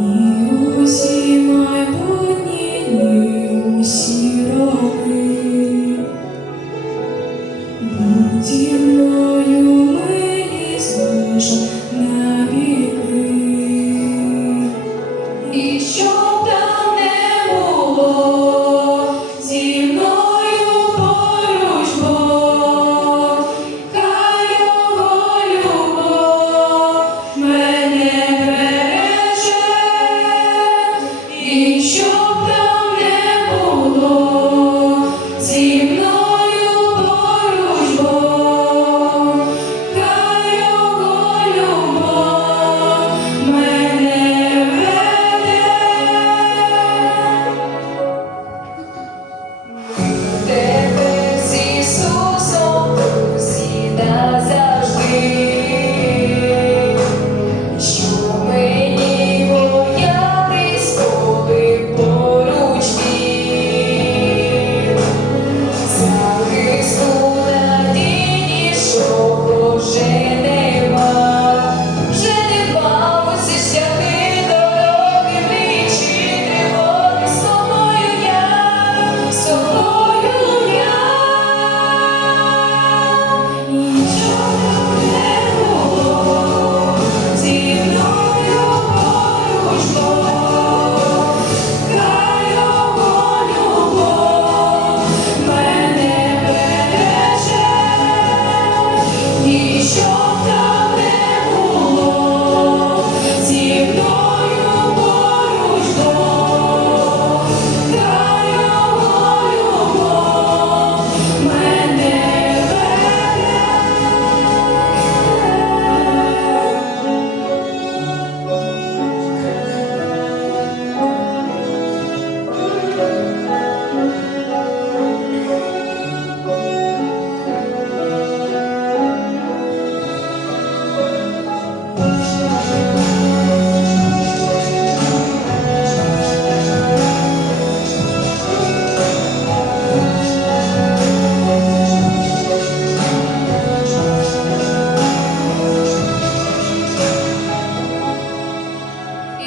і усі майбутні дні, усі роки. Будь зі мною, милість Божа, навіки. І щоб там не було, зі мною поруч Бог, хай Його любов мене береже. І щоб там не було, зі мною поруч Бог, хай Його любов мене веде. Тебе з Ісусом друзі назавжди. Що мені боятись, коли поруч Він? Захисту надійнішого вже нема. Вже нема усі шляхи дороги, мрічі, тривоги. З тобою я, з тобою я. І що там не було, зі мною поруч Бог, хай Його любов мене береже. І щоб там не було, зі мною поруч Бог, хай Його любов мене веде.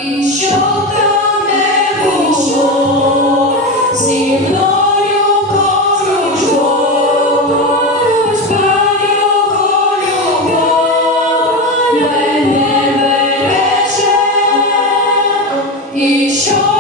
І щоб там не було, зі мною поруч Бог, хай Його любов мене береже. І щоб